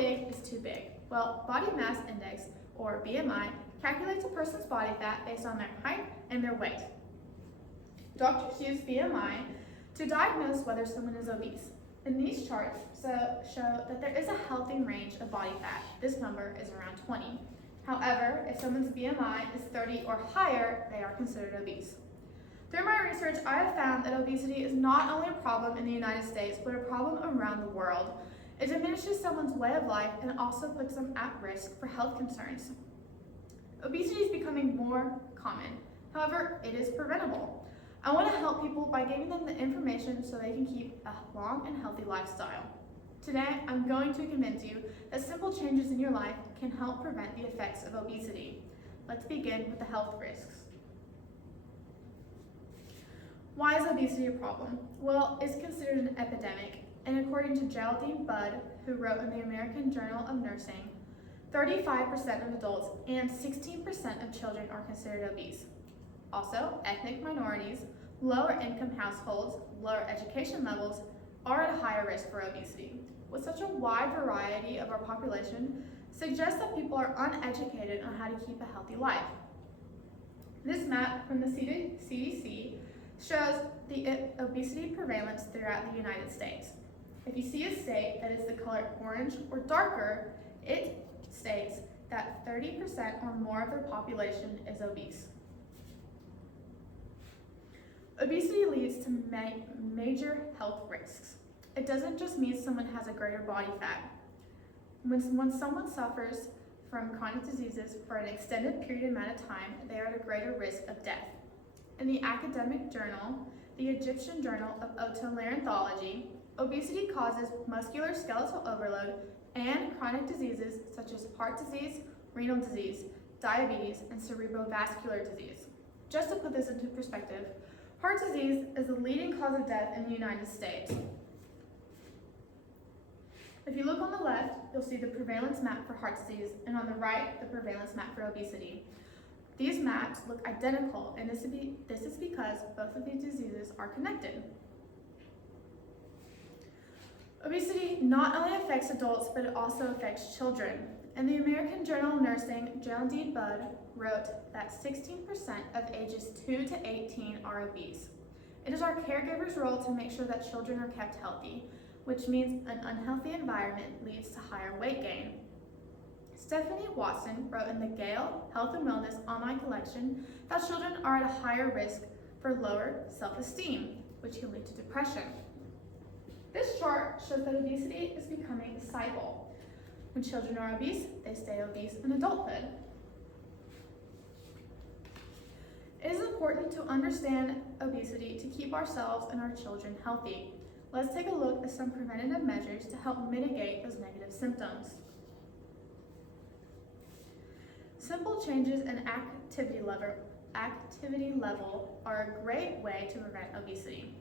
big is too big? Well, body mass index, or BMI, calculates a person's body fat based on their height and their weight. Doctors use BMI to diagnose whether someone is obese. And these charts show that there is a healthy range of body fat. This number is around 20. However, if someone's BMI is 30 or higher, they are considered obese. Through my research, I have found that obesity is not only a problem in the United States, but a problem around the world. It diminishes someone's way of life and also puts them at risk for health concerns. Obesity is becoming more common. However, it is preventable. I want to help people by giving them the information so they can keep a long and healthy lifestyle. Today, I'm going to convince you that simple changes in your life can help prevent the effects of obesity. Let's begin with the health risks. Why is obesity a problem? Well, it's considered an epidemic, and according to Geraldine Budd, who wrote in the American Journal of Nursing, 35% of adults and 16% of children are considered obese. Also, ethnic minorities, lower income households, lower education levels are at a higher risk for obesity. With such a wide variety of our population, suggests that people are uneducated on how to keep a healthy life. This map from the CDC shows the obesity prevalence throughout the United States. If you see a state that is the color orange or darker, it states that 30% or more of their population is obese. Obesity leads to major health risks. It doesn't just mean someone has a greater body fat. When someone suffers from chronic diseases for an extended period amount of time, they are at a greater risk of death. In the academic journal, the Egyptian Journal of Otolaryngology, obesity causes musculoskeletal overload and chronic diseases such as heart disease, renal disease, diabetes, and cerebrovascular disease. Just to put this into perspective, heart disease is the leading cause of death in the United States. If you look on the left, you'll see the prevalence map for heart disease, and on the right, the prevalence map for obesity. These maps look identical, and this is because both of these diseases are connected. Obesity not only affects adults, but it also affects children. In the American Journal of Nursing, Geraldine Budd wrote that 16% of ages 2 to 18 are obese. It is our caregivers' role to make sure that children are kept healthy, which means an unhealthy environment leads to higher weight gain. Stephanie Watson wrote in the Gale Health and Wellness online collection that children are at a higher risk for lower self-esteem, which can lead to depression. This chart shows that obesity is becoming a cycle. When children are obese, they stay obese in adulthood. It is important to understand obesity to keep ourselves and our children healthy. Let's take a look at some preventative measures to help mitigate those negative symptoms. Simple changes in activity level are a great way to prevent obesity.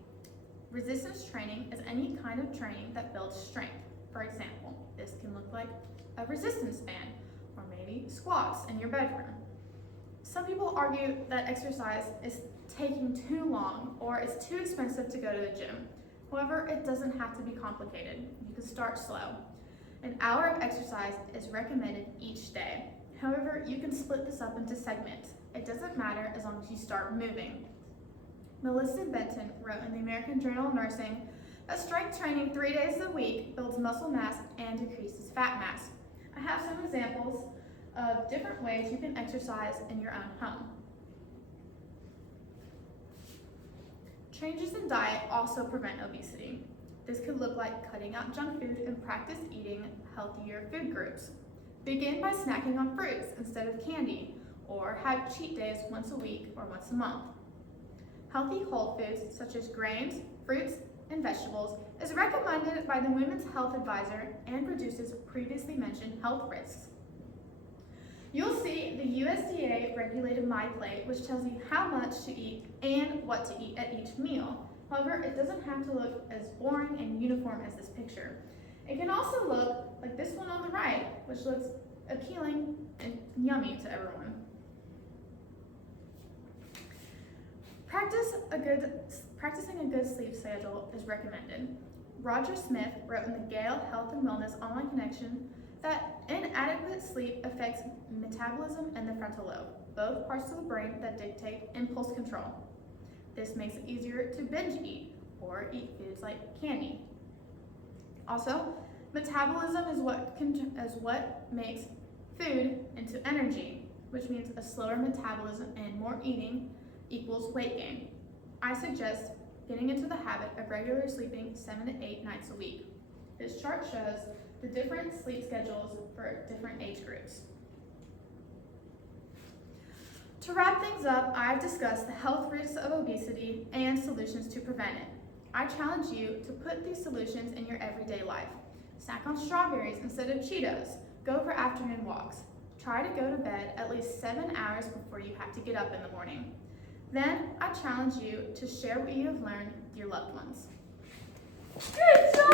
Resistance training is any kind of training that builds strength. For example, this can look like a resistance band or maybe squats in your bedroom. Some people argue that exercise is taking too long or it's too expensive to go to the gym. However, it doesn't have to be complicated. You can start slow. An hour of exercise is recommended each day. However, you can split this up into segments. It doesn't matter as long as you start moving. Melissa Benton wrote in the American Journal of Nursing that strength training 3 days a week builds muscle mass and decreases fat mass. I have some examples of different ways you can exercise in your own home. Changes in diet also prevent obesity. This could look like cutting out junk food and practice eating healthier food groups. Begin by snacking on fruits instead of candy, or have cheat days once a week or once a month. Healthy whole foods such as grains, fruits, and vegetables is recommended by the Women's Health Advisor and reduces previously mentioned health risks. You'll see the USDA regulated MyPlate, which tells you how much to eat and what to eat at each meal. However, it doesn't have to look as boring and uniform as this picture. It can also look like this one on the right, which looks appealing and yummy to everyone. Practicing a good sleep schedule is recommended. Roger Smith wrote in the Gale Health and Wellness Online Connection that inadequate sleep affects metabolism and the frontal lobe, both parts of the brain that dictate impulse control. This makes it easier to binge eat or eat foods like candy. Also, metabolism is what makes food into energy, which means a slower metabolism and more eating equals weight gain. I suggest getting into the habit of regular sleeping 7 to 8 nights a week. This chart shows the different sleep schedules for different age groups. To wrap things up, I've discussed the health risks of obesity and solutions to prevent it. I challenge you to put these solutions in your everyday life. Snack on strawberries instead of Cheetos. Go for afternoon walks. Try to go to bed at least 7 hours before you have to get up in the morning. Then I challenge you to share what you have learned with your loved ones. Good job!